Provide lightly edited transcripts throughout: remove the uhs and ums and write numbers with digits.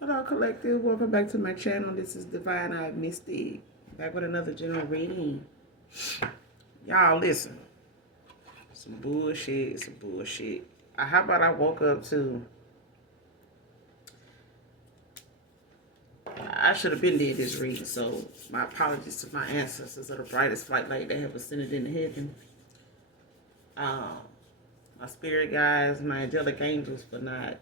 Hello, collective. Welcome back to my channel. This is Divine Eye Mystic. Back with another general reading. Y'all, listen. Some bullshit. Some bullshit. How about I woke up to... I should have been dead this reading, so my apologies to my ancestors of the brightest flight light that have ascended into heaven. My spirit guides, my angelic angels for not,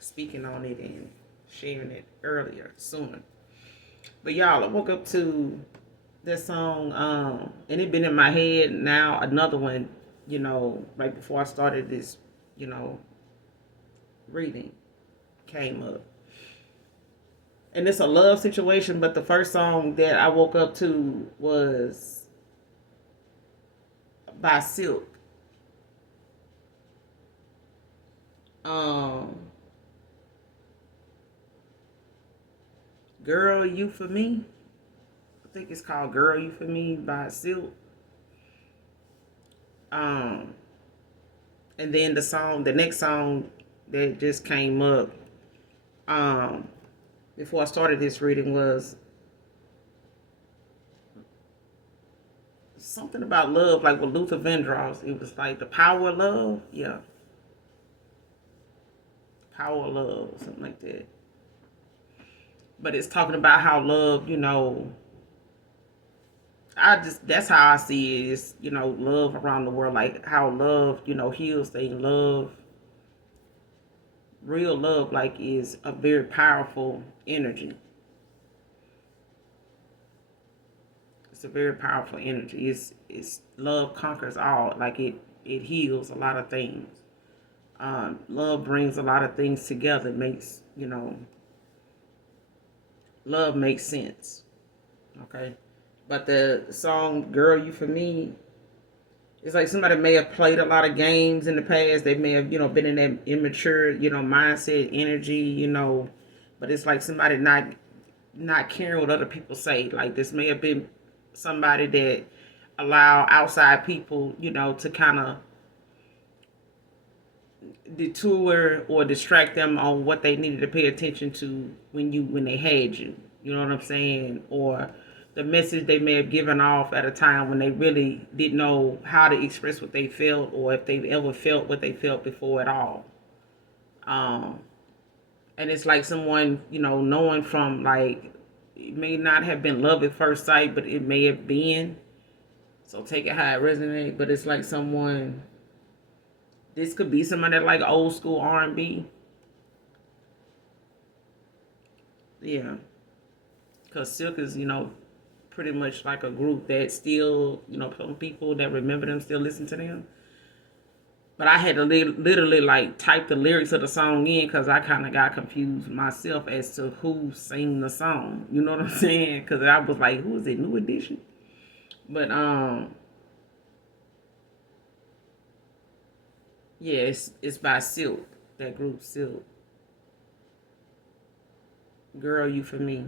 speaking on it and sharing it earlier, sooner. But y'all, I woke up to this song, and it been in my head now. Another one, right before I started this, reading came up. And it's a love situation, but the first song that I woke up to was by Silk. Girl, You For Me. I think it's called Girl, You For Me by Silk. And then the next song that just came up before I started this reading was something about love, like with Luther Vandross. It was like The Power of Love. Yeah. Power of Love, something like that. But it's talking about how love, that's how I see it. It's, love around the world, like how love, heals things. Love, real love, like, is a very powerful energy. It's a very powerful energy. It's love conquers all. Like, it heals a lot of things. Love brings a lot of things together. It makes, love makes sense. Okay. But the song Girl, You For Me, it's like somebody may have played a lot of games in the past. They may have, been in that immature, mindset, energy, but it's like somebody not caring what other people say. Like, this may have been somebody that allow outside people, to kind of detour or distract them on what they needed to pay attention to when they had you. You know what I'm saying? Or the message they may have given off at a time when they really didn't know how to express what they felt, or if they've ever felt what they felt before at all. And it's like someone, knowing from, like, it may not have been love at first sight, but it may have been. So take it how it resonates. But it's like someone, this could be somebody that like old school R&B. Yeah. Because Silk is, pretty much like a group that still, some people that remember them still listen to them. But I had to literally like type the lyrics of the song in because I kind of got confused myself as to who sang the song. You know what I'm saying? Because I was like, who is it? New Edition? But yeah, it's by Silk. That group Silk. Girl, You For Me.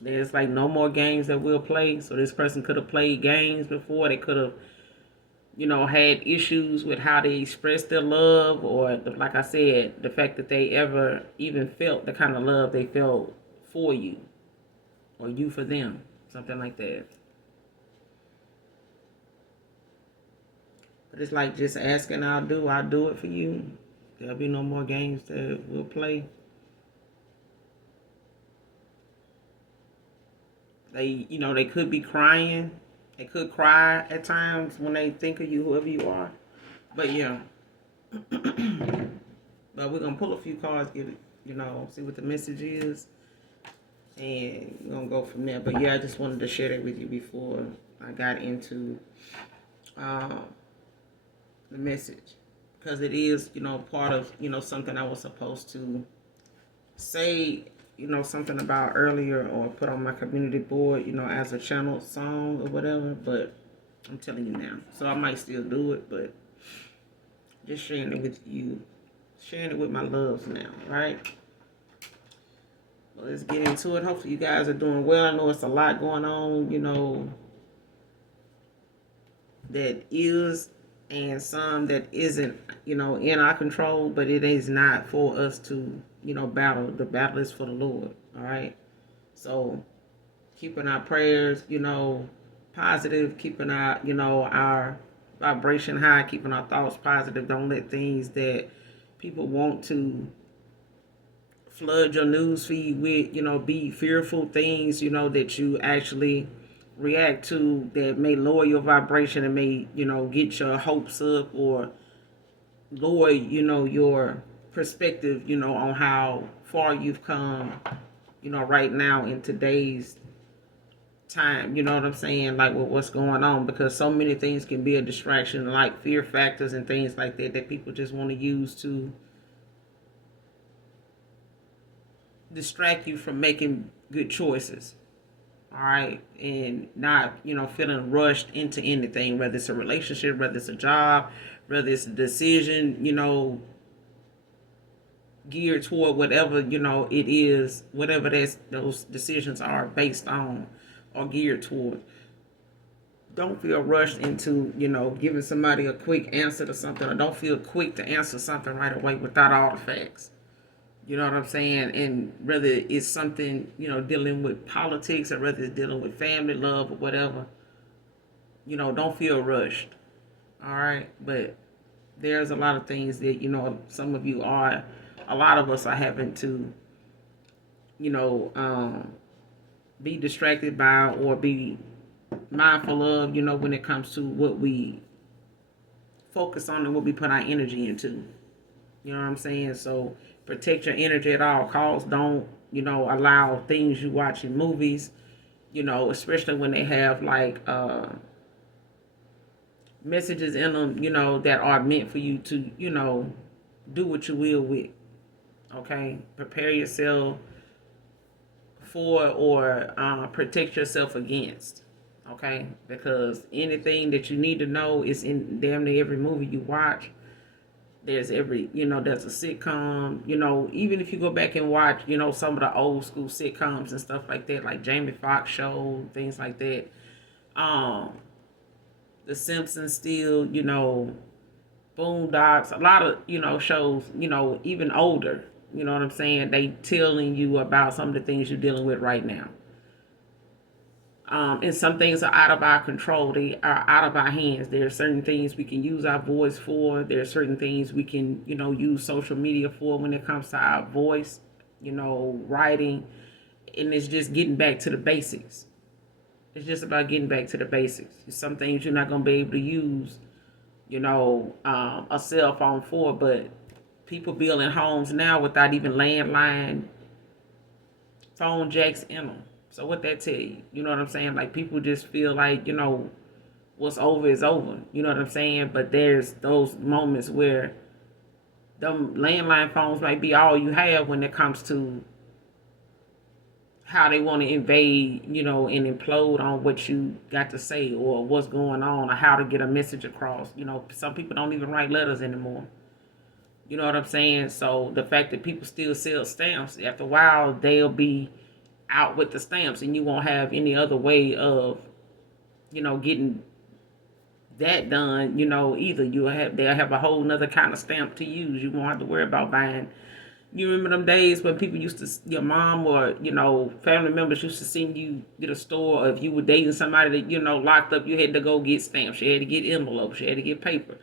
There's like no more games that we'll play. So this person could have played games before. They could have, had issues with how they express their love, or like I said, the fact that they ever even felt the kind of love they felt for you, or you for them, something like that. But it's like just asking, I'll do it for you. There'll be no more games that we'll play. They could be crying. They could cry at times when they think of you, whoever you are. But yeah. But we're gonna pull a few cards, get it, see what the message is, and we're gonna go from there. But yeah, I just wanted to share that with you before I got into the message, because it is, part of, something I was supposed to say, something about earlier, or put on my community board, as a channel song or whatever. But I'm telling you now, so I might still do it, but just sharing it with you, sharing it with my loves now, right? Well, let's get into it. Hopefully you guys are doing well. I know it's a lot going on, that is, and some that isn't in our control, but it is not for us to, battle. The battle is for the Lord. All right. So keeping our prayers, positive, keeping our vibration high, keeping our thoughts positive. Don't let things that people want to flood your news feed with, be fearful things, that you actually react to that may lower your vibration and may, get your hopes up or lower, your perspective, on how far you've come, right now in today's time, you know what I'm saying, like with what's going on, because so many things can be a distraction, like fear factors and things like that people just want to use to distract you from making good choices. All right. And not, feeling rushed into anything, whether it's a relationship, whether it's a job, whether it's a decision, geared toward whatever, it is, whatever those decisions are based on or geared toward. Don't feel rushed into, giving somebody a quick answer to something, or don't feel quick to answer something right away without all the facts. You know what I'm saying? And whether it's something, dealing with politics, or whether it's dealing with family, love, or whatever, don't feel rushed. All right. But there's a lot of things that, some of you are, a lot of us are having to, you know, um, be distracted by or be mindful of, when it comes to what we focus on and what we put our energy into. You know what I'm saying? So protect your energy at all costs. Don't, allow things you watch in movies, especially when they have like messages in them, that are meant for you to, do what you will with. Okay? Prepare yourself for or protect yourself against. Okay? Because anything that you need to know is in damn near every movie you watch. There's there's a sitcom, even if you go back and watch, some of the old school sitcoms and stuff like that, like Jamie Foxx show, things like that. Um, The Simpsons still, Boondocks, a lot of, shows, even older, you know what I'm saying? They telling you about some of the things you're dealing with right now. And some things are out of our control. They are out of our hands. There are certain things we can use our voice for. There are certain things we can, use social media for when it comes to our voice, writing. And it's just getting back to the basics. It's just about getting back to the basics. Some things you're not going to be able to use, a cell phone for, but people building homes now without even landline phone jacks in them. So what that tell you? You know what I'm saying? Like people just feel like, what's over is over. You know what I'm saying? But there's those moments where them landline phones might be all you have when it comes to how they want to invade, and implode on what you got to say or what's going on or how to get a message across. Some people don't even write letters anymore. You know what I'm saying? So the fact that people still sell stamps, after a while they'll be out with the stamps and you won't have any other way of, getting that done, either. They'll have a whole nother kind of stamp to use. You won't have to worry about buying. You remember them days when people used to, your mom or, family members used to send you to the store, or if you were dating somebody that, locked up, you had to go get stamps. You had to get envelopes. You had to get paper.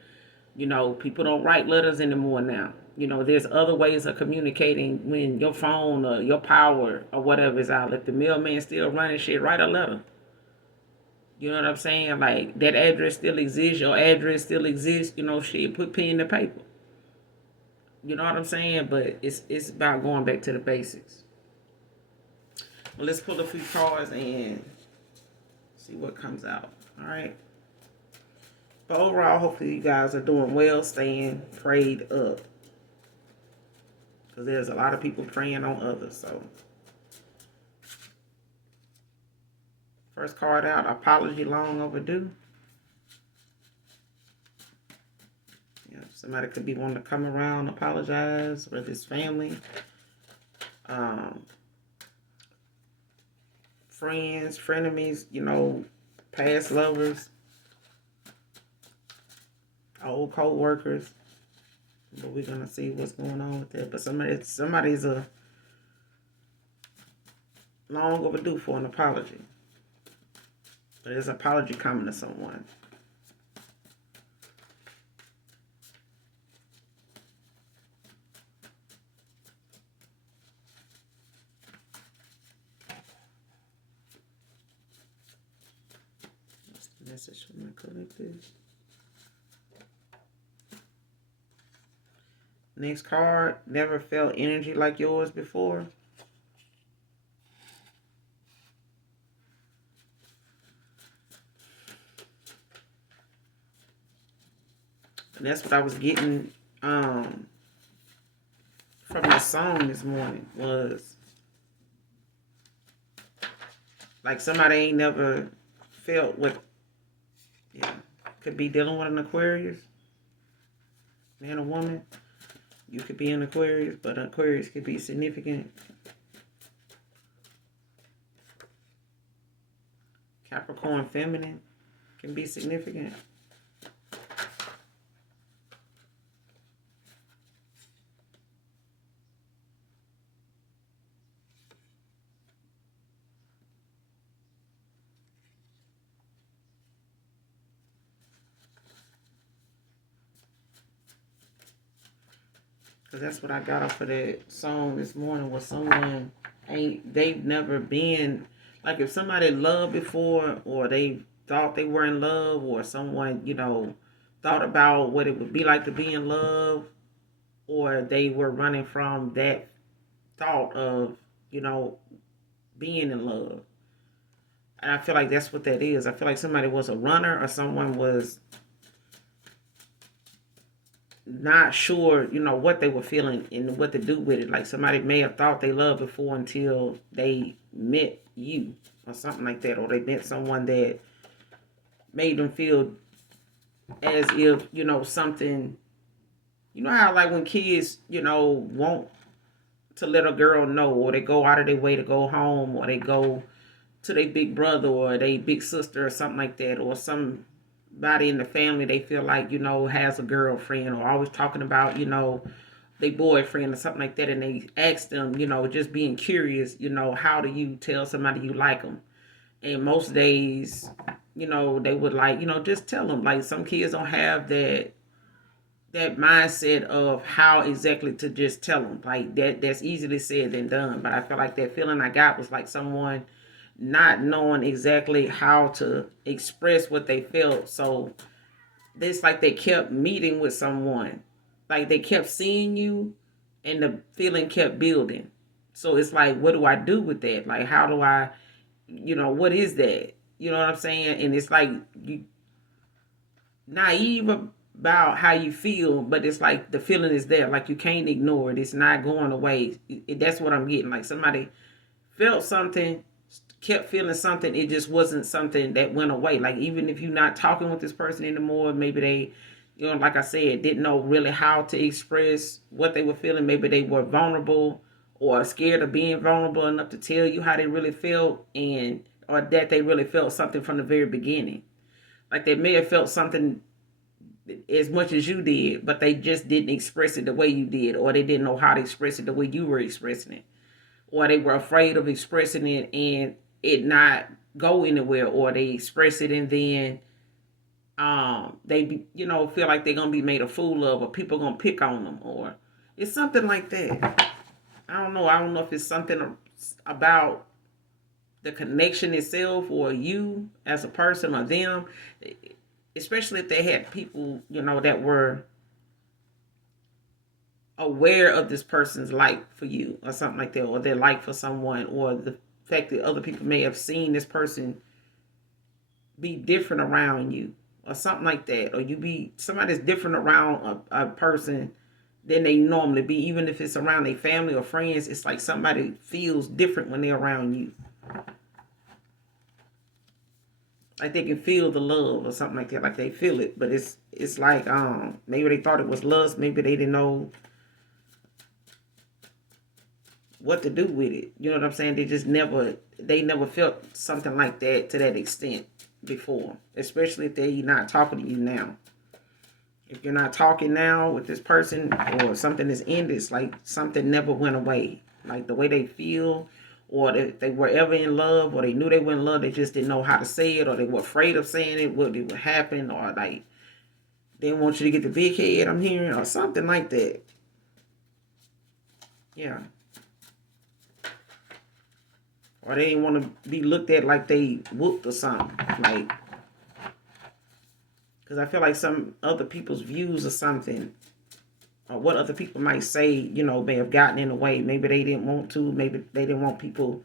People don't write letters anymore now. There's other ways of communicating when your phone or your power or whatever is out. If the mailman still running shit, write a letter. You know what I'm saying? Like, that address still exists. Your address still exists. Shit, put pen to paper. You know what I'm saying? But it's about going back to the basics. Well, let's pull a few cards and see what comes out. All right. But overall, hopefully you guys are doing well, staying prayed up. Because there's a lot of people praying on others. So, first card out, apology long overdue. Somebody could be wanting to come around, apologize, whether it's family, friends, frenemies, past lovers, old co-workers. But we're gonna see what's going on with that. But somebody's a long overdue for an apology. There's an apology coming to someone. That's the message from my collective. Next card, never felt energy like yours before. And that's what I was getting from the song this morning, was like somebody ain't never felt what, yeah, could be dealing with an Aquarius, man or woman. You could be an Aquarius, but an Aquarius could be significant. Capricorn feminine can be significant. Because that's what I got off of that song this morning, was someone they've never been, like if somebody loved before, or they thought they were in love, or someone, thought about what it would be like to be in love, or they were running from that thought of, being in love. And I feel like that's what that is. I feel like somebody was a runner, or someone was not sure, what they were feeling and what to do with it. Like somebody may have thought they loved before until they met you or something like that, or they met someone that made them feel as if, something, how like when kids, want to let a girl know, or they go out of their way to go home, or they go to their big brother or their big sister or something like that, or somebody in the family they feel like, has a girlfriend, or always talking about, their boyfriend or something like that, and they ask them, just being curious, how do you tell somebody you like them? And most days, they would like, just tell them. Like some kids don't have that mindset of how exactly to just tell them. Like that's easily said than done. But I feel like that feeling I got was like someone not knowing exactly how to express what they felt. So it's like they kept meeting with someone. Like they kept seeing you and the feeling kept building. So it's like, what do I do with that? Like, how do I, what is that? You know what I'm saying? And it's like you naive about how you feel, but it's like the feeling is there. Like you can't ignore it. It's not going away. That's what I'm getting. Like somebody felt something, kept feeling something. It just wasn't something that went away. Like even if you're not talking with this person anymore, maybe they, like I said, didn't know really how to express what they were feeling. Maybe they were vulnerable or scared of being vulnerable enough to tell you how they really felt, and or that they really felt something from the very beginning. Like they may have felt something as much as you did, but they just didn't express it the way you did, or they didn't know how to express it the way you were expressing it, or they were afraid of expressing it and it not go anywhere, or they express it and then they feel like they're gonna be made a fool of, or people gonna pick on them, or it's something like that. I don't know if it's something about the connection itself, or you as a person, or them, especially if they had people that were aware of this person's like for you, or something like that, or their like for someone, or the fact that other people may have seen this person be different around you, or something like that, or you be somebody's different around a person than they normally be, even if it's around their family or friends. It's like somebody feels different when they're around you. Like they can feel the love or something like that. Like they feel it, but it's like maybe they thought it was lust, maybe they didn't know what to do with it. You know what I'm saying? They never felt something like that to that extent before, especially if they not talking to you now. If you're not talking now with this person or something is ended, it's like something never went away. Like the way they feel, or they were ever in love, or they knew they were in love, they just didn't know how to say it, or they were afraid of saying it, what it would happen, or like they didn't want you to get the big head I'm hearing, or something like that. Yeah. Or they didn't want to be looked at like they whooped or something. Like, because I feel like some other people's views or something, or what other people might say, may have gotten in the way. Maybe they didn't want to. Maybe they didn't want people,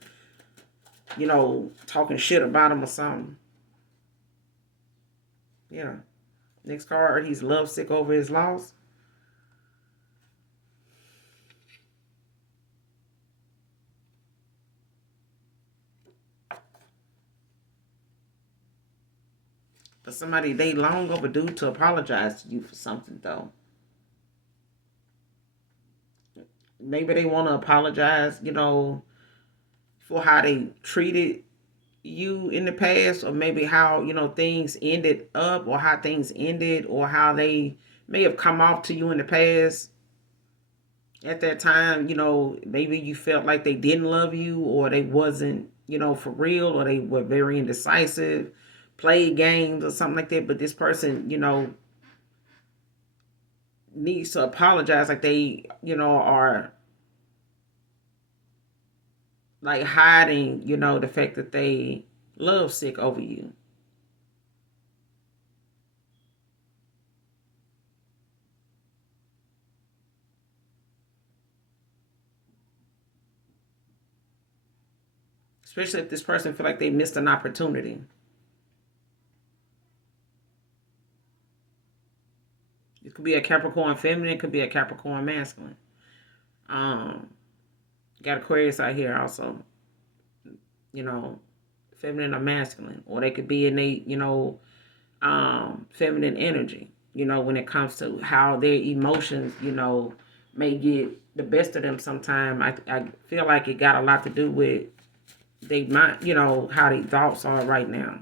talking shit about them or something. Yeah. Next card, he's lovesick over his loss. But somebody, they long overdue to apologize to you for something, though. Maybe they want to apologize, for how they treated you in the past, or maybe how, things ended up, or how things ended, or how they may have come off to you in the past. At that time, maybe you felt like they didn't love you, or they wasn't, for real, or they were very indecisive, played games or something like that. But this person, needs to apologize, like they, are like hiding, the fact that they love sick over you. Especially if this person feel like they missed an opportunity. It could be a Capricorn feminine, it could be a Capricorn masculine. Um, got Aquarius out here also. You know, feminine or masculine, or they could be innate, feminine energy. When it comes to how their emotions, may get the best of them. Sometime I feel like it got a lot to do with they mind, how their thoughts are right now.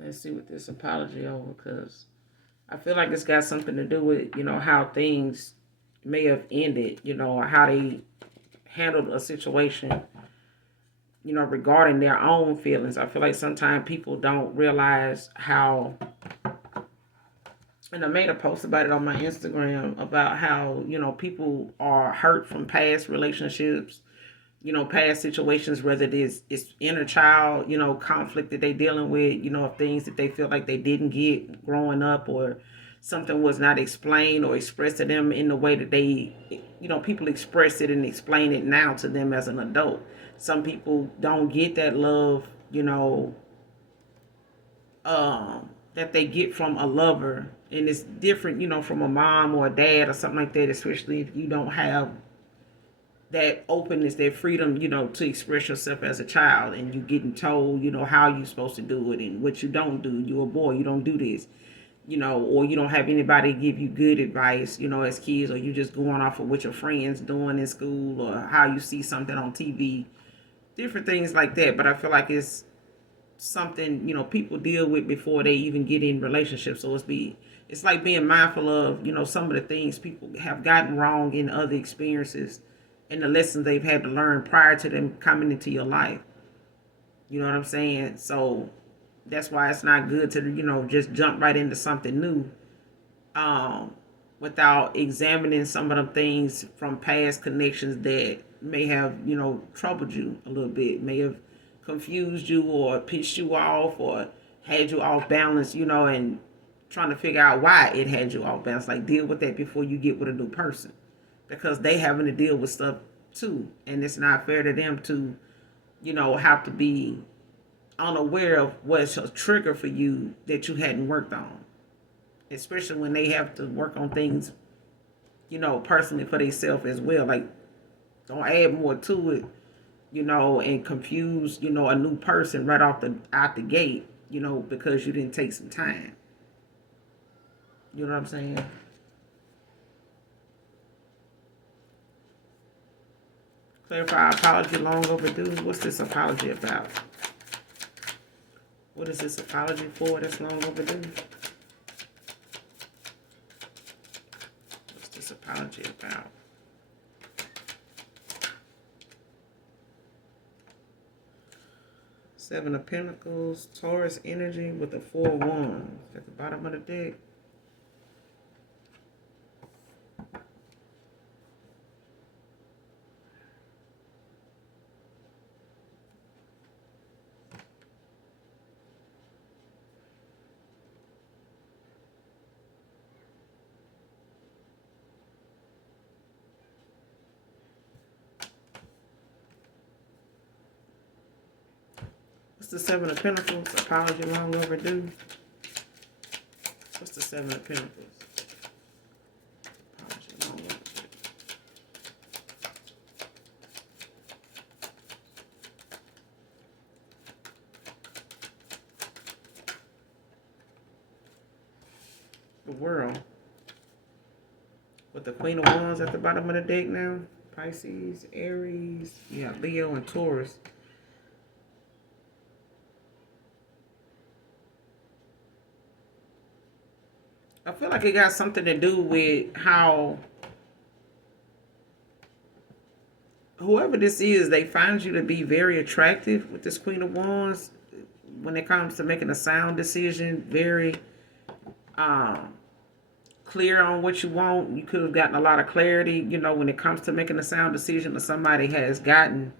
Let's see what this apology over, because I feel like it's got something to do with, how things may have ended, or how they handled a situation, regarding their own feelings. I feel like sometimes people don't realize how, and I made a post about it on my Instagram about how, people are hurt from past relationships, past situations, whether it's inner child, conflict that they dealing with, things that they feel like they didn't get growing up, or something was not explained or expressed to them in the way that they, people express it and explain it now to them as an adult. Some people don't get that love, that they get from a lover. And it's different, from a mom or a dad or something like that, especially if you don't have that openness, that freedom, to express yourself as a child, and you getting told, how you supposed to do it and what you don't do. You're a boy, you don't do this, or you don't have anybody give you good advice, as kids, or you just going off of what your friends doing in school, or how you see something on TV, different things like that. But I feel like it's something, people deal with before they even get in relationships. So it's like being mindful of, some of the things people have gotten wrong in other experiences, and the lessons they've had to learn prior to them coming into your life. You know what I'm saying? So that's why it's not good to, just jump right into something new, um, without examining some of the things from past connections that may have, troubled you a little bit, may have confused you or pissed you off or had you off balance, and trying to figure out why it had you off balance. Like, deal with that before you get with a new person, because they having to deal with stuff too, and it's not fair to them to, have to be unaware of what's a trigger for you that you hadn't worked on, especially when they have to work on things, personally for themselves as well. Like, don't add more to it, and confuse, a new person right off the out the gate, because you didn't take some time. You know what I'm saying? Clarify apology long overdue. What's this apology about? What is this apology for that's long overdue? What's this apology about? Seven of Pentacles, Taurus energy with the Four of Wands at the bottom of the deck. What's the Seven of Pentacles? Apology long overdue. What's the Seven of Pentacles? Apology long overdue. The World. With the Queen of Wands at the bottom of the deck now. Pisces, Aries, yeah, Leo and Taurus. I feel like it got something to do with how whoever this is, they find you to be very attractive with this Queen of Wands when it comes to making a sound decision, very clear on what you want. You could have gotten a lot of clarity, you know, when it comes to making a sound decision, or somebody has gotten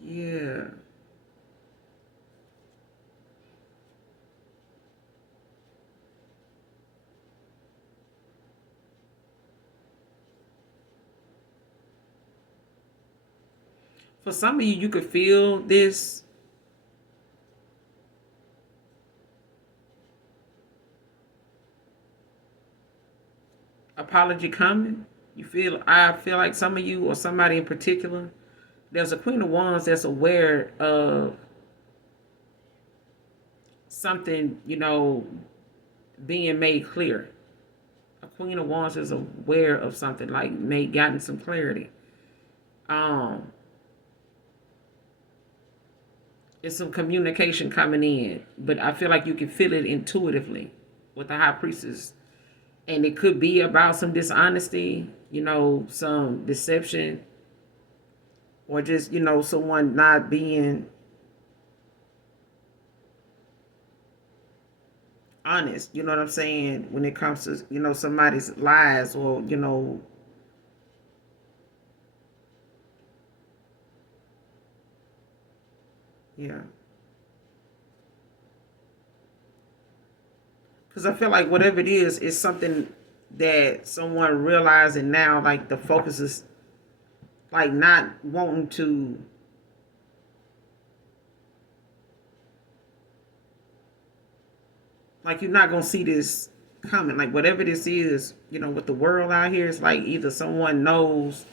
yeah. For some of you, you could feel this apology coming. I feel like some of you or somebody in particular, there's a Queen of Wands that's aware of something, you know, being made clear. A Queen of Wands is aware of something, like gotten some clarity. It's some communication coming in, but I feel like you can feel it intuitively with the High Priestess. And it could be about some dishonesty, you know, some deception, or just, you know, someone not being honest, you know what I'm saying, when it comes to, you know, somebody's lies, or, you know, yeah. Because I feel like whatever it is something that someone realizing now, like the focus is like not wanting to, like you're not going to see this coming. Like whatever this is, you know, with the world out here, it's like either someone knows,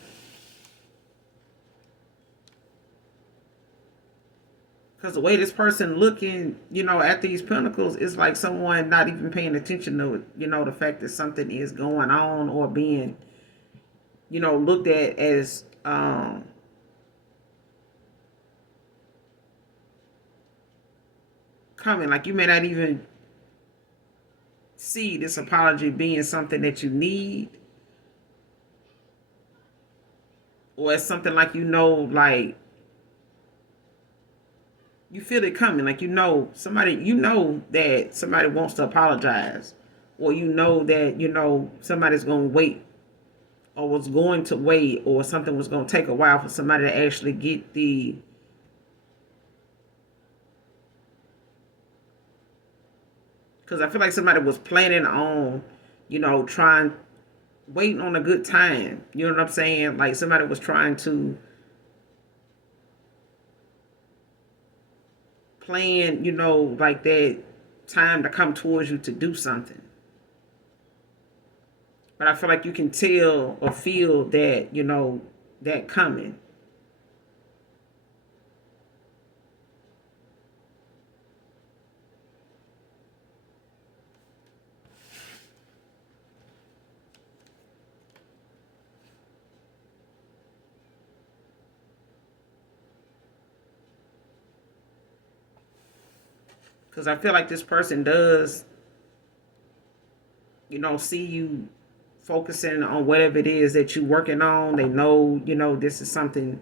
because the way this person looking, you know, at these pentacles, is like someone not even paying attention to, you know, the fact that something is going on or being, you know, looked at as coming. Like you may not even see this apology being something that you need, or it's something like, you know, like you feel it coming, like, you know, somebody, you know that somebody wants to apologize, or you know that, you know, somebody's going to wait, or was going to wait, or something was going to take a while for somebody to actually get the, because I feel like somebody was planning on, you know, waiting on a good time, you know what I'm saying, like somebody was trying to plan, you know, like that time to come towards you to do something. But I feel like you can tell or feel that, you know, that coming. Because I feel like this person does, see you focusing on whatever it is that you're working on. They know, this is something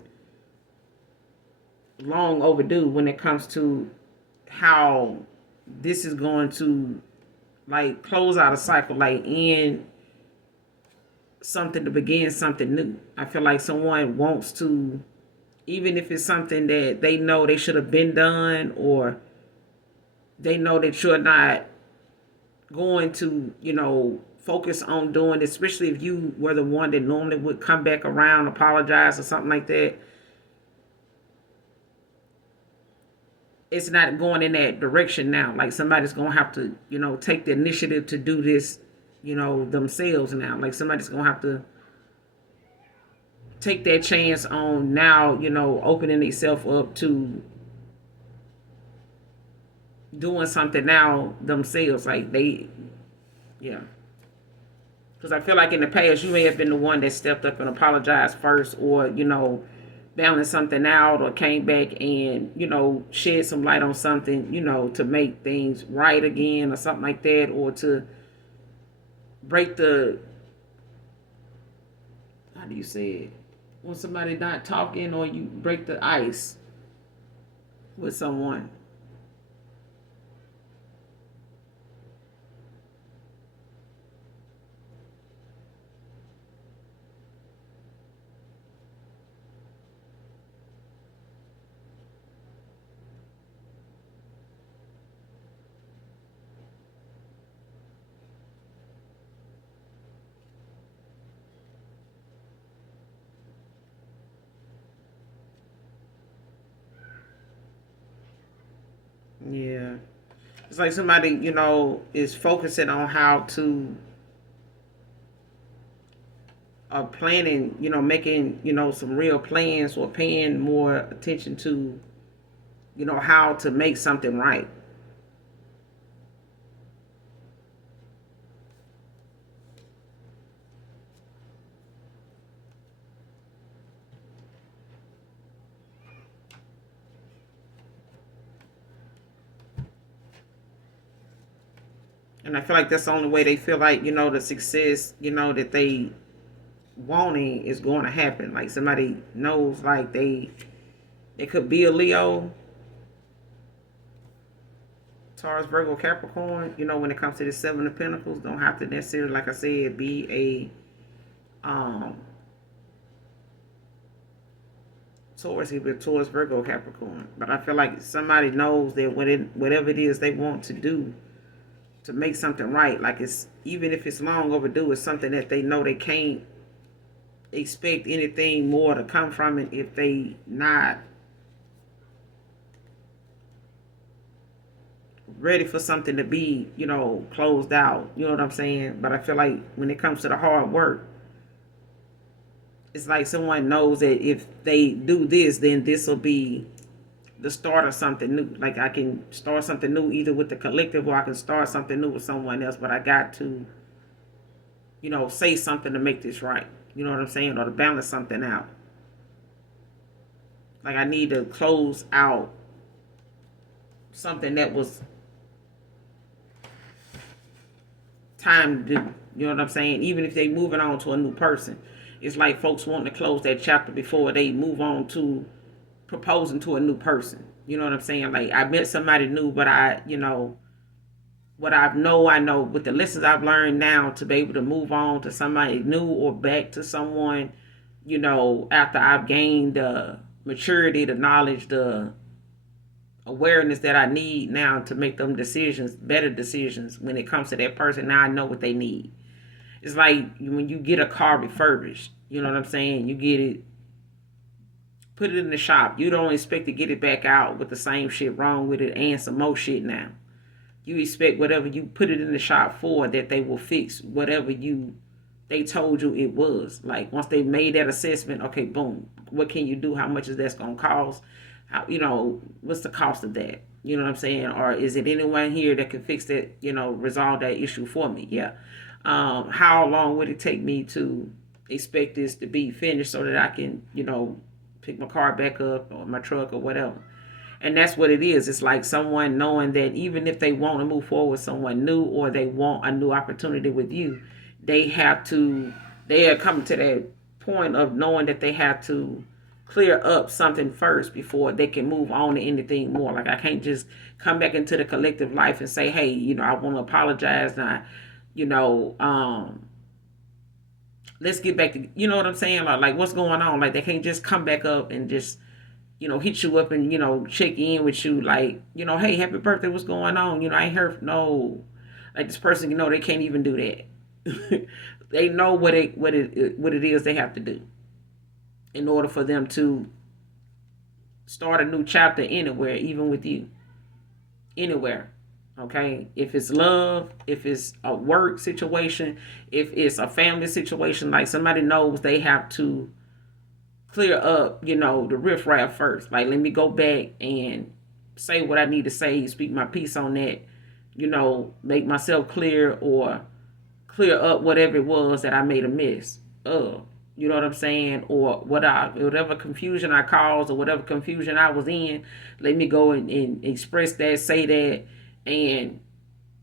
long overdue when it comes to how this is going to like close out a cycle, like end something to begin something new. I feel like someone wants to, even if it's something that they know they should have been done, or they know that you're not going to, focus on doing it, especially if you were the one that normally would come back around, apologize or something like that. It's not going in that direction now. Like somebody's gonna have to, take the initiative to do this, themselves now. Like somebody's gonna have to take that chance on now, opening themselves up to doing something now themselves. Like they, yeah. Because I feel like in the past you may have been the one that stepped up and apologized first, or balanced something out, or came back and shed some light on something, to make things right again or something like that, or to break the, how do you say it, when somebody not talking, or you break the ice with someone. Yeah. It's like somebody, is focusing on how to planning, making, some real plans, or paying more attention to, how to make something right. And I feel like that's the only way they feel like, the success, that they wanting is going to happen. Like somebody knows, like it could be a Leo, Taurus, Virgo, Capricorn. When it comes to the Seven of Pentacles, don't have to necessarily, like I said, be a Taurus, either Taurus, Virgo, Capricorn. But I feel like somebody knows that whatever it is they want to do to make something right, like it's, even if it's long overdue, it's something that they know they can't expect anything more to come from it if they not ready for something to be, closed out. You know what I'm saying? But I feel like when it comes to the hard work, it's like someone knows that if they do this, then this will be the start of something new. Like I can start something new either with the collective, or I can start something new with someone else, but I got to, say something to make this right. You know what I'm saying? Or to balance something out. Like I need to close out something that was time to do. You know what I'm saying? Even if they moving on to a new person. It's like folks wanting to close that chapter before they move on to proposing to a new person. You know what I'm saying? Like I met somebody new, but what I know with the lessons I've learned now, to be able to move on to somebody new, or back to someone, after I've gained the maturity, the knowledge, the awareness that I need now to make them decisions, better decisions when it comes to that person. Now I know what they need. It's like when you get a car refurbished, you know what I'm saying? You get it, put it in the shop. You don't expect to get it back out with the same shit wrong with it and some more shit now. You expect whatever you put it in the shop for, that they will fix whatever they told you it was. Like once they made that assessment, okay, boom, what can you do? How much is that's gonna cost? How, what's the cost of that? You know what I'm saying? Or is it anyone here that can fix that? Resolve that issue for me? Yeah. How long would it take me to expect this to be finished so that I can, pick my car back up, or my truck, or whatever? And that's what it is. It's like someone knowing that even if they want to move forward with someone new, or they want a new opportunity with you, they have to, they are coming to that point of knowing that they have to clear up something first before they can move on to anything more. Like, I can't just come back into the collective life and say, hey, I want to apologize. And you know, let's get back to, you know what I'm saying? Like what's going on? Like, they can't just come back up and just, hit you up and, check in with you, like, hey, happy birthday, what's going on? I ain't heard, no. Like, this person, they can't even do that. They know what it is they have to do in order for them to start a new chapter anywhere, even with you. Anywhere. Okay? If it's love, if it's a work situation, if it's a family situation, like, somebody knows they have to clear up, the riffraff first. Like, let me go back and say what I need to say, speak my piece on that, make myself clear, or clear up whatever it was that I made a miss of. You know what I'm saying? Or whatever confusion I caused, or whatever confusion I was in, let me go and express that, say that, and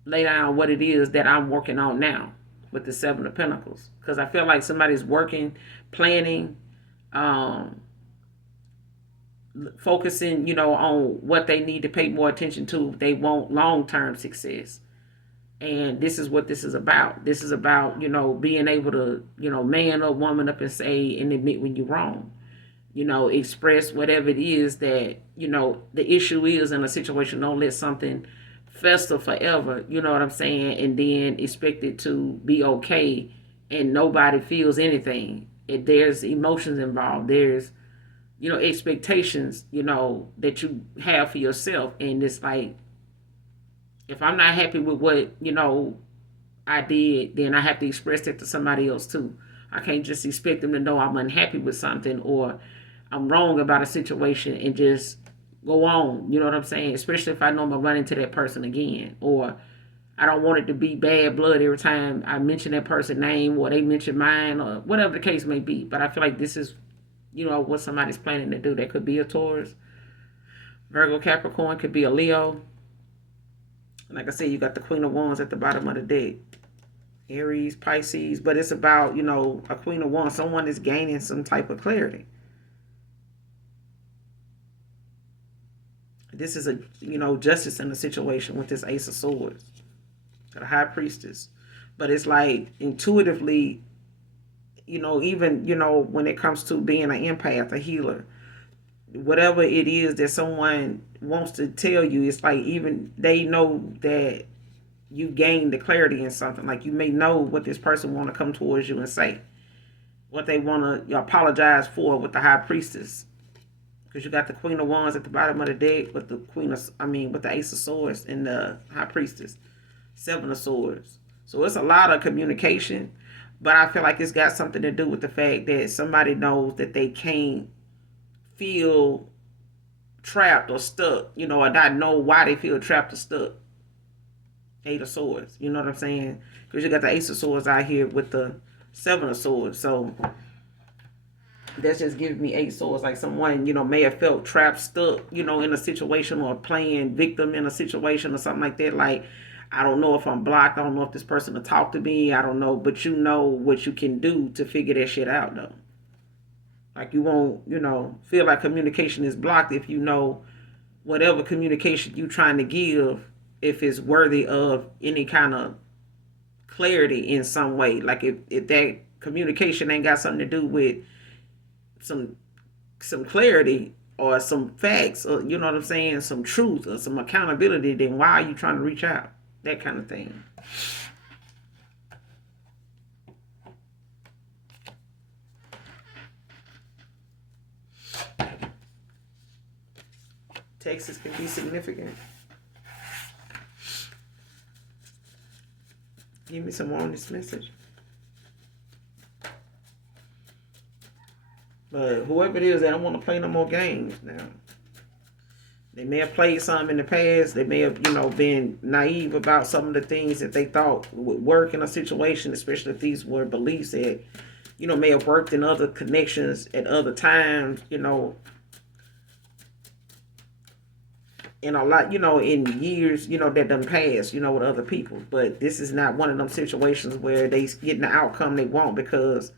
lay down what it is that I'm working on now with the Seven of Pentacles. Because I feel like somebody's working, planning, um, focusing, on what they need to pay more attention to. They want long-term success. And this is what this is about. This is about, being able to, man up, woman up, and say and admit when you're wrong. Express whatever it is that, the issue is in a situation. Don't let something fester forever, you know what I'm saying, and then expect it to be okay and nobody feels anything. There's emotions involved. There's, expectations, that you have for yourself. And it's like, if I'm not happy with what, I did, then I have to express that to somebody else too. I can't just expect them to know I'm unhappy with something, or I'm wrong about a situation, and just go on. You know what I'm saying? Especially if I know I'm going to run into that person again, or I don't want it to be bad blood every time I mention that person's name, or they mention mine, or whatever the case may be. But I feel like this is, what somebody's planning to do. That could be a Taurus, Virgo, Capricorn, could be a Leo. Like I said, you got the Queen of Wands at the bottom of the deck. Aries, Pisces, but it's about, a Queen of Wands. Someone is gaining some type of clarity. This is a, justice in the situation with this Ace of Swords. The High Priestess. But it's like, intuitively, even, when it comes to being an empath, a healer, whatever it is that someone wants to tell you, it's like, even they know that you gain the clarity in something. Like, you may know what this person want to come towards you and say, what they want to apologize for with the High Priestess. Because you got the Queen of Wands at the bottom of the deck with the with the Ace of Swords and the High Priestess, Seven of Swords. So it's a lot of communication, but I feel like it's got something to do with the fact that somebody knows that they can't feel trapped or stuck, or not know why they feel trapped or stuck. Eight of Swords, you know what I'm saying? Because you got the Ace of Swords out here with the Seven of Swords. So that's just giving me eight swords. Like, someone, may have felt trapped, stuck, in a situation, or playing victim in a situation or something like that. Like, I don't know if I'm blocked. I don't know if this person will talk to me. I don't know. But you know what you can do to figure that shit out, though. Like, you won't, feel like communication is blocked if you know whatever communication you trying to give, if it's worthy of any kind of clarity in some way. Like, if that communication ain't got something to do with some clarity or some facts, or, you know what I'm saying, some truth or some accountability, then why are you trying to reach out? That kind of thing. Texas can be significant. Give me some more on this message. But whoever it is, they don't want to play no more games now. They may have played some in the past. They may have, been naive about some of the things that they thought would work in a situation, especially if these were beliefs that, may have worked in other connections at other times, in a lot, in years, that done passed, with other people. But this is not one of them situations where they getting the outcome they want, because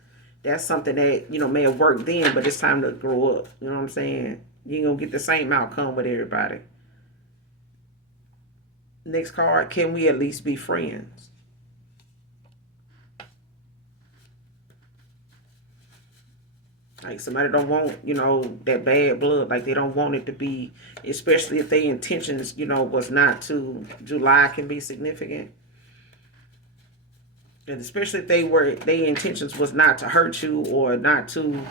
that's something that, may have worked then, but it's time to grow up. You know what I'm saying? You ain't gonna get the same outcome with everybody. Next card, can we at least be friends? Like somebody don't want, that bad blood. Like they don't want it to be, especially if their intentions, was not to. July can be significant. And especially if their intentions was not to hurt you, or not to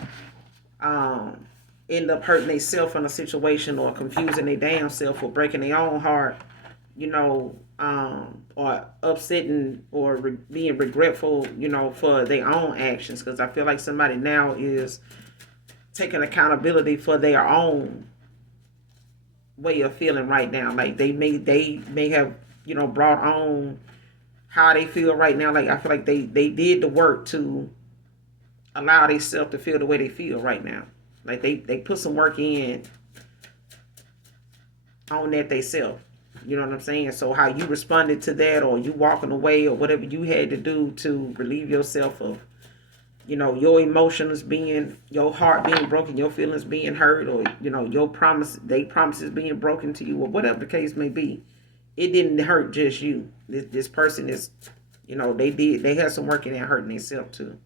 um end up hurting themselves in a situation, or confusing their damn self, or breaking their own heart, or upsetting, or being regretful, for their own actions. Because I feel like somebody now is taking accountability for their own way of feeling right now. Like they may have, brought on how they feel right now. Like I feel like they did the work to allow themselves to feel the way they feel right now. Like they put some work in on that they self. You know what I'm saying? So how you responded to that, or you walking away, or whatever you had to do to relieve yourself of, your emotions being, your heart being broken, your feelings being hurt, or, your promises being broken to you, or whatever the case may be. It didn't hurt just you. This person is, they had some work in there hurting themselves too.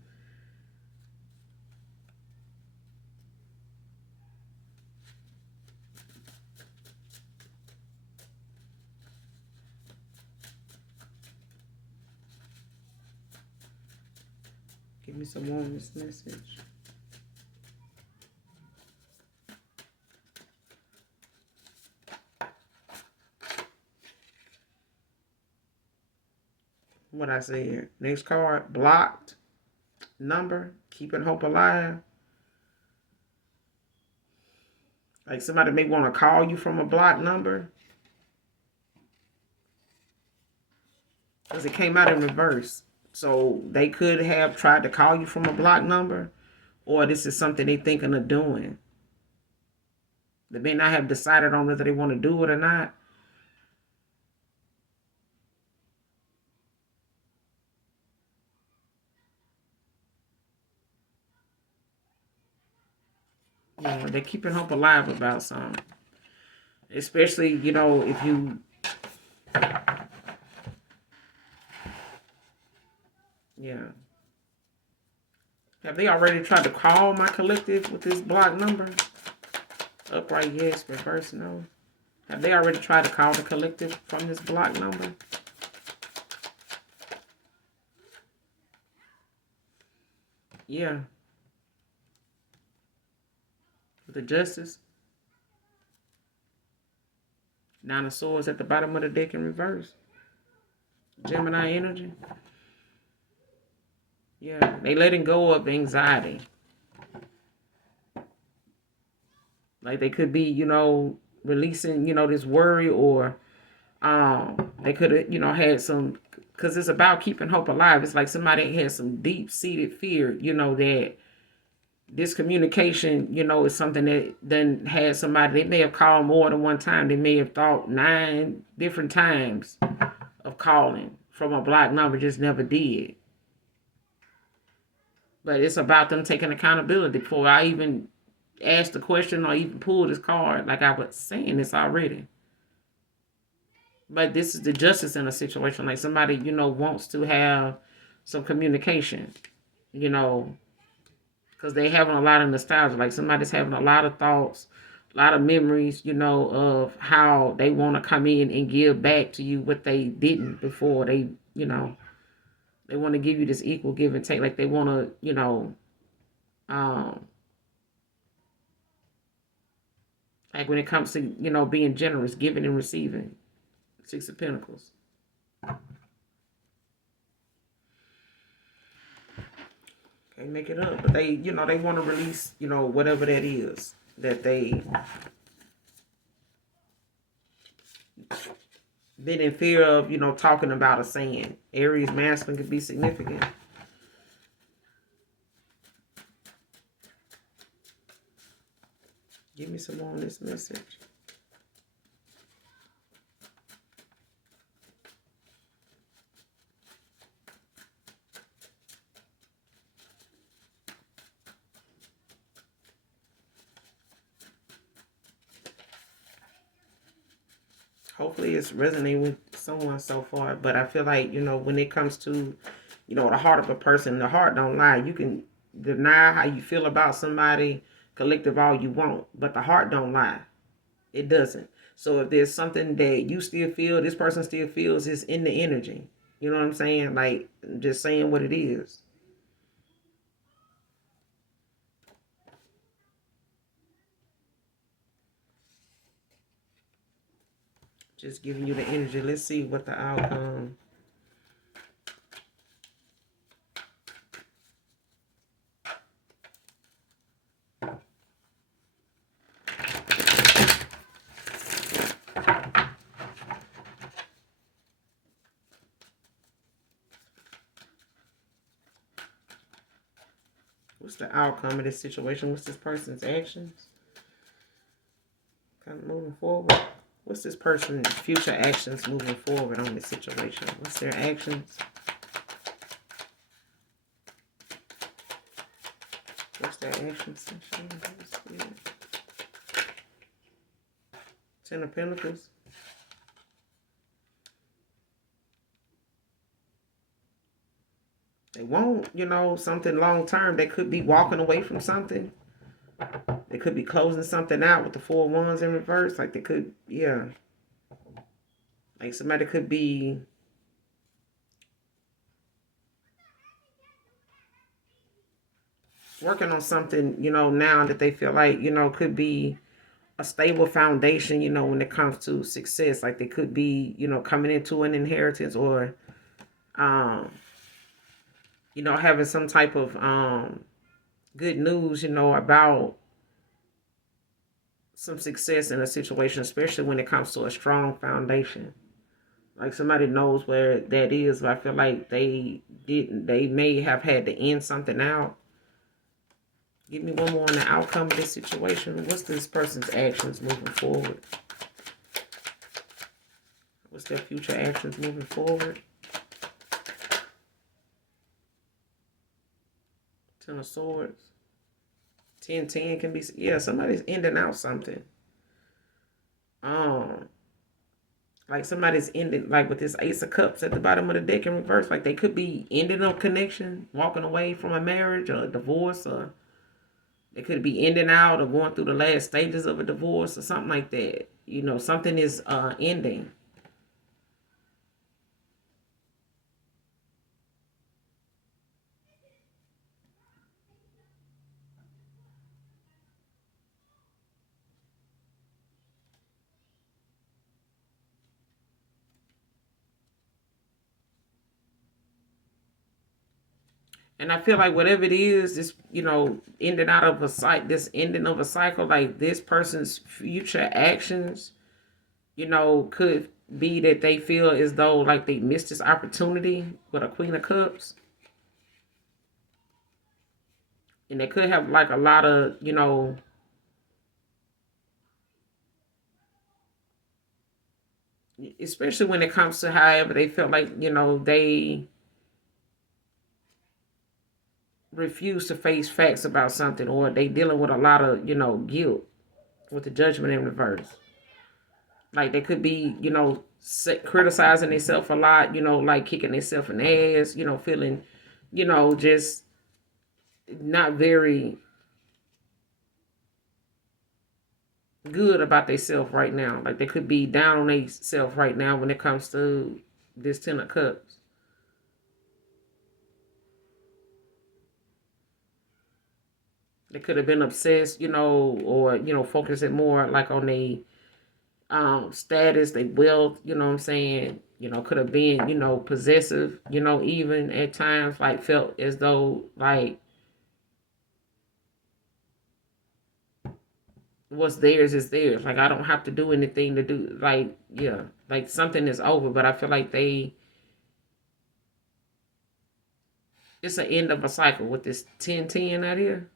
Give me some more on this message. What I said. Next card, blocked number, keeping hope alive. Like somebody may want to call you from a blocked number, because it came out in reverse. So they could have tried to call you from a blocked number, or this is something they thinking of doing. They may not have decided on whether they want to do it or not. They're keeping hope alive about something. Especially, if you... Yeah. Have they already tried to call my collective with this block number? Upright, yes. Reverse, no. Have they already tried to call the collective from this block number? Yeah. With the justice. Nine of Swords at the bottom of the deck in reverse. Gemini energy. Yeah, they letting go of anxiety. Like they could be, releasing, this worry, or they could have, had some, because it's about keeping hope alive. It's like somebody had some deep-seated fear, that this communication, is something that then had somebody, they may have called more than one time. They may have thought 9 different times of calling from a block number, just never did. But it's about them taking accountability. Before I even asked the question or even pulled this card, like I was saying this already. But this is the justice in a situation. Like somebody, wants to have some communication, because they having a lot of nostalgia. Like somebody's having a lot of thoughts, a lot of memories, of how they want to come in and give back to you what they didn't before. They want to give you this equal give and take. Like they want to, um, like when it comes to, being generous, giving and receiving. 6 of Pentacles. Can't make it up. But they, they want to release, whatever that is that they been in fear of, talking about or saying. Aries masculine could be significant. Give me some more on this message. Hopefully it's resonating with someone so far. But I feel like, when it comes to, the heart of a person, the heart don't lie. You can deny how you feel about somebody, collective all you want, but the heart don't lie. It doesn't. So if there's something that you still feel, this person still feels, it's in the energy. You know what I'm saying? Like, just saying what it is. Just giving you the energy. Let's see what the outcome. What's the outcome of this situation? What's this person's actions? Kind of moving forward. What's this person's future actions moving forward on this situation? What's their actions? What's their actions? Ten of Pentacles. They won't, something long term. They could be walking away from something. They could be closing something out with the Four of Wands in reverse. Like they could, yeah. Like somebody could be working on something, now that they feel like, could be a stable foundation, when it comes to success. Like they could be, coming into an inheritance or, having some type of good news, about some success in a situation, especially when it comes to a strong foundation. Like somebody knows where that is, but I feel like they may have had to end something out. Give me one more on the outcome of this situation. What's this person's actions moving forward? What's their future actions moving forward? Ten of Swords. 10-10 can be, yeah, somebody's ending out something. Like somebody's ending, like with this Ace of Cups at the bottom of the deck in reverse, like they could be ending a connection, walking away from a marriage or a divorce, or they could be ending out or going through the last stages of a divorce or something like that. Something is ending. And I feel like whatever it is, this, ending out of a cycle, this ending of a cycle, like this person's future actions, could be that they feel as though like they missed this opportunity with a Queen of Cups. And they could have like a lot of, especially when it comes to however they felt like, they refuse to face facts about something, or they dealing with a lot of, guilt with the Judgment in reverse. Like they could be, criticizing themselves a lot, like kicking themselves in the ass, feeling, just not very good about themselves right now. Like they could be down on themselves right now when it comes to this Ten of Cups. They could have been obsessed, or, focusing more like on the status, they wealth, what I'm saying, could have been, possessive, even at times, like felt as though like what's theirs is theirs. Like I don't have to do anything to do, like, yeah, like something is over, but I feel like it's an end of a cycle with this 10-10 out here.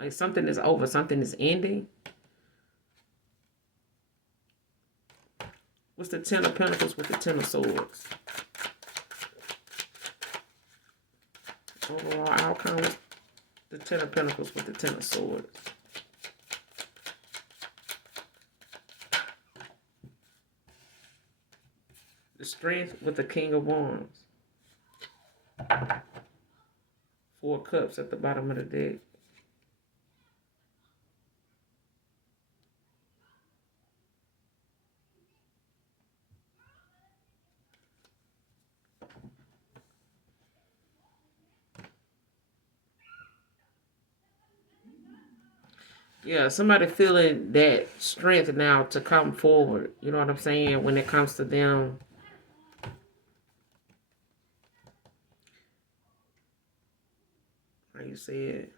Like something is over, something is ending. What's the Ten of Pentacles with the Ten of Swords? Overall outcome, the Ten of Pentacles with the Ten of Swords. Strength with the King of Wands. 4 cups at the bottom of the deck. Yeah, somebody feeling that strength now to come forward. You know what I'm saying? When it comes to them, how you say it?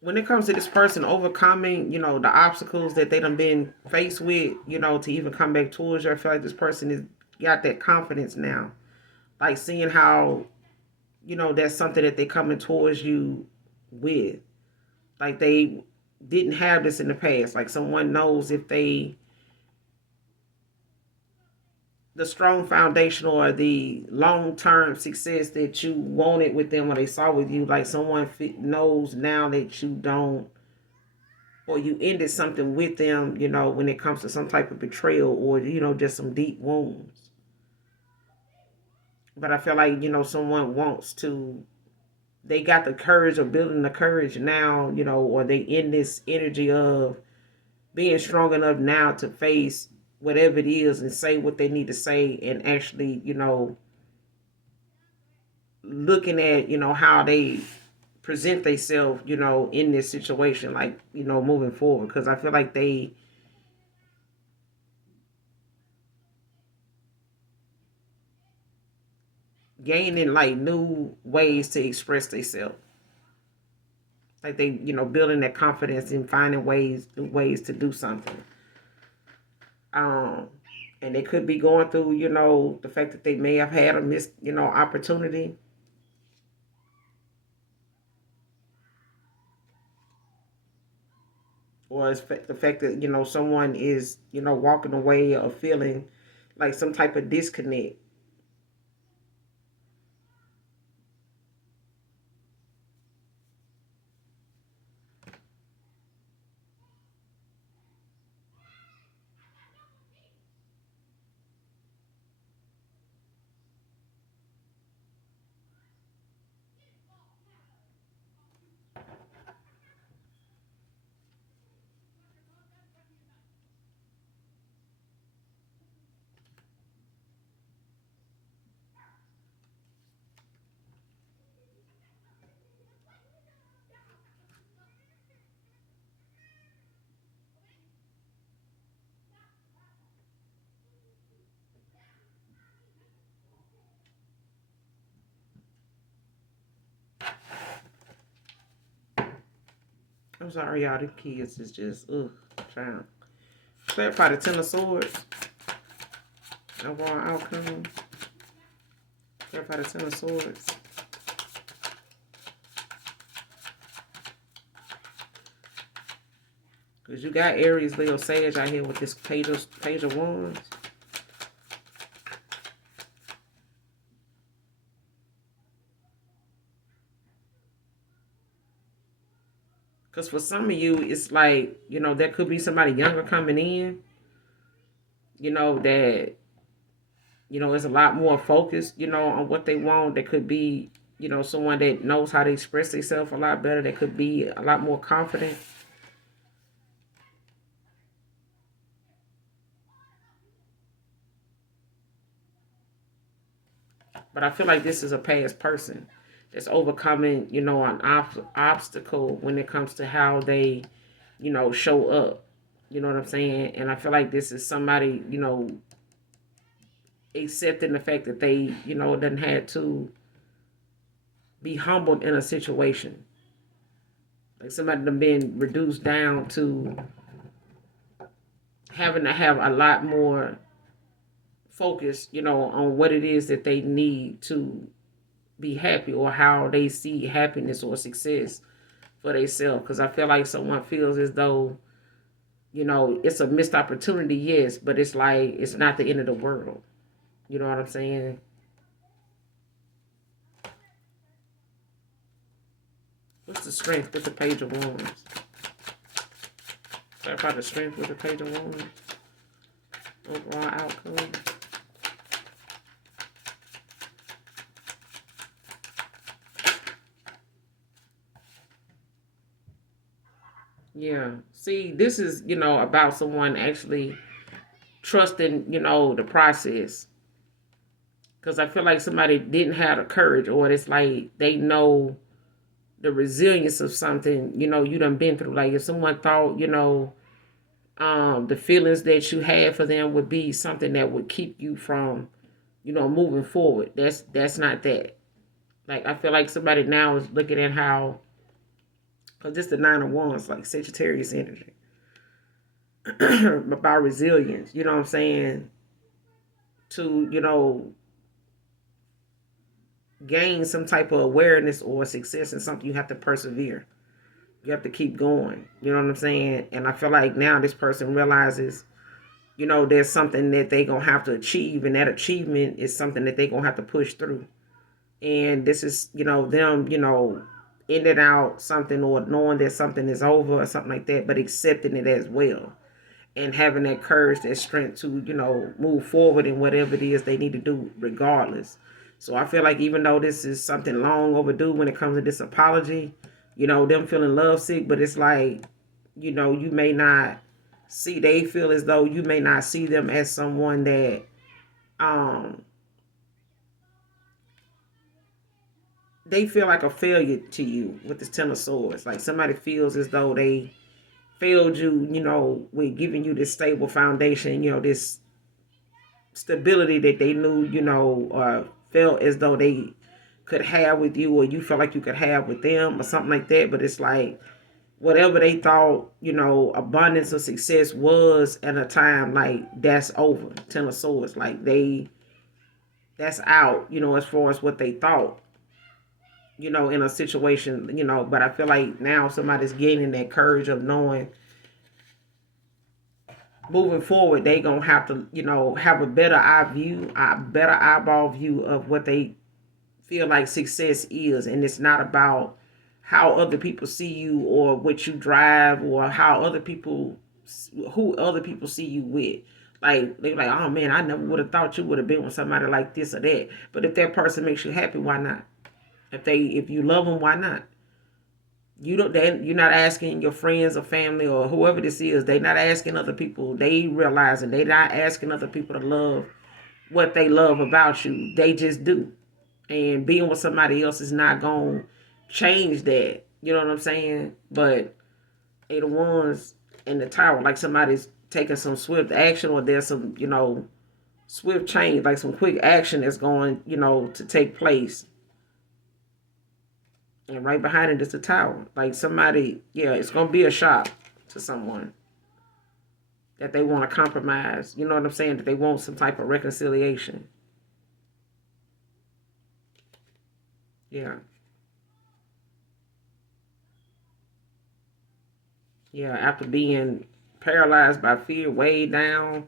When it comes to this person overcoming, the obstacles that they done been faced with, to even come back towards you, I feel like this person is got that confidence now. Like seeing how, that's something that they coming towards you with. Like they didn't have this in the past. Like someone knows if they the strong foundation or the long term success that you wanted with them or they saw with you, like someone knows now that you don't, or you ended something with them, when it comes to some type of betrayal or, just some deep wounds. But I feel like, someone wants to, they got the courage or building the courage now, or they in this energy of being strong enough now to face whatever it is and say what they need to say and actually, looking at, how they present themselves, in this situation, like, moving forward. Because I feel like they gaining like new ways to express themselves. Like they, building that confidence and finding ways to do something. Um, and they could be going through, the fact that they may have had a missed, opportunity, or it's the fact that someone is walking away or feeling like some type of disconnect. I'm sorry, y'all. The kids is just child. Clarify the Ten of Swords. Overall outcome. Clarify the Ten of Swords. Because you got Aries, Leo, Sage out here with this page of wands. Because for some of you, it's like, there could be somebody younger coming in, that, is a lot more focused, on what they want. There could be, someone that knows how to express themselves a lot better. That could be a lot more confident. But I feel like this is a past person that's overcoming, an obstacle when it comes to how they, show up. You know what I'm saying? And I feel like this is somebody, accepting the fact that they, doesn't have to be humbled in a situation. Like somebody that been reduced down to having to have a lot more focus, on what it is that they need to be happy or how they see happiness or success for themselves. Because I feel like someone feels as though, it's a missed opportunity, yes, but it's like it's not the end of the world. You know what I'm saying? What's the strength with the Page of Wands? Clarify the strength with the Page of Wands. Overall outcome. Yeah. See, this is, about someone actually trusting, the process. Because I feel like somebody didn't have the courage, or it's like they know the resilience of something, you done been through. Like if someone thought, the feelings that you had for them would be something that would keep you from, moving forward. That's not that. Like I feel like somebody now is looking at how, because this the 9 of Wands, like Sagittarius energy, about resilience. You know what I'm saying? To gain some type of awareness or success in something, you have to persevere. You have to keep going. You know what I'm saying? And I feel like now this person realizes, there's something that they gonna have to achieve, and that achievement is something that they gonna have to push through. And this is, them, ending out something, or knowing that something is over or something like that, but accepting it as well. And having that courage, that strength to, move forward in whatever it is they need to do regardless. So I feel like even though this is something long overdue when it comes to this apology, them feeling lovesick, but it's like, you may not see, they feel as though you may not see them as someone that um they feel like a failure to you with this 10 of Swords. Like somebody feels as though they failed you, with giving you this stable foundation, this stability that they knew, felt as though they could have with you, or you felt like you could have with them or something like that. But it's like whatever they thought, abundance or success was at a time, like that's over. 10 of Swords, like that's out, as far as what they thought, in a situation, but I feel like now somebody's gaining that courage of knowing moving forward, they gonna have to, have a better eyeball view of what they feel like success is. And it's not about how other people see you, or what you drive, or who other people see you with. Like they're like, oh man, I never would have thought you would have been with somebody like this or that. But if that person makes you happy, why not? If you love them, why not? You're not asking your friends or family or whoever this is. They're not asking other people. They realizing they're not asking other people to love what they love about you. They just do. And being with somebody else is not going to change that. You know what I'm saying? But 8 of Wands in the Tower, like somebody's taking some swift action, or there's some, swift change, like some quick action that's going, to take place. And right behind it is the Tower. Like somebody, yeah, it's going to be a shock to someone that they want to compromise. You know what I'm saying? That they want some type of reconciliation. Yeah. Yeah, after being paralyzed by fear, weighed down,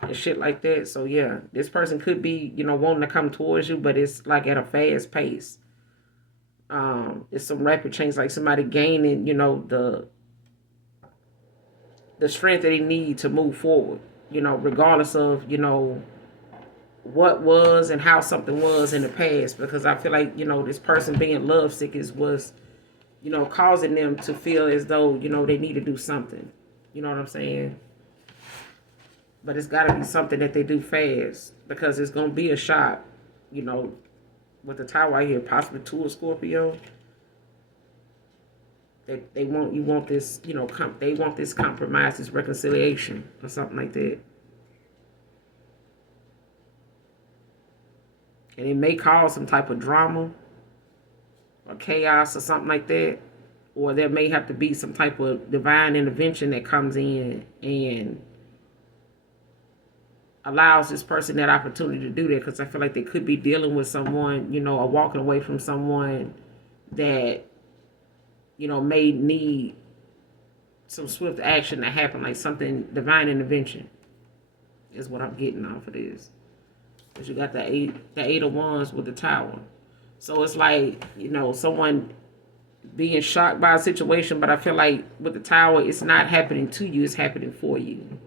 and shit like that. So yeah, this person could be, wanting to come towards you, but it's like at a fast pace. It's some rapid change, like somebody gaining, the strength that they need to move forward, regardless of, what was and how something was in the past. Because I feel like, this person being lovesick was, causing them to feel as though, they need to do something. You know what I'm saying? But it's got to be something that they do fast, because it's going to be a shot, you know, with the Tower right here, possibly 2 of Scorpio. They want this, they want this compromise, this reconciliation, or something like that. And it may cause some type of drama or chaos or something like that. Or there may have to be some type of divine intervention that comes in and allows this person that opportunity to do that. Because I feel like they could be dealing with someone, or walking away from someone that, may need some swift action to happen, like something, divine intervention is what I'm getting off of this. Because you got the eight of Wands with the Tower. So it's like, someone being shocked by a situation, but I feel like with the tower, it's not happening to you, it's happening for you.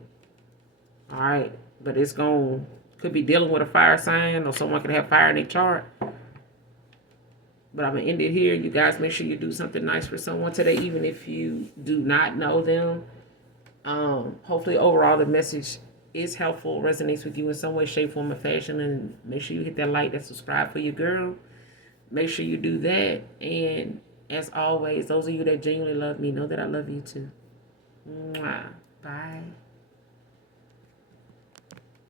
All right, but it's going could be dealing with a fire sign, or someone could have fire in their chart. But I'm gonna end it here. You guys make sure you do something nice for someone today, even if you do not know them. Hopefully overall the message is helpful, resonates with you in some way, shape, form, or fashion. And make sure you hit that like, that subscribe for your girl. Make sure you do that. And as always, those of you that genuinely love me, know that I love you too. Mwah. Bye.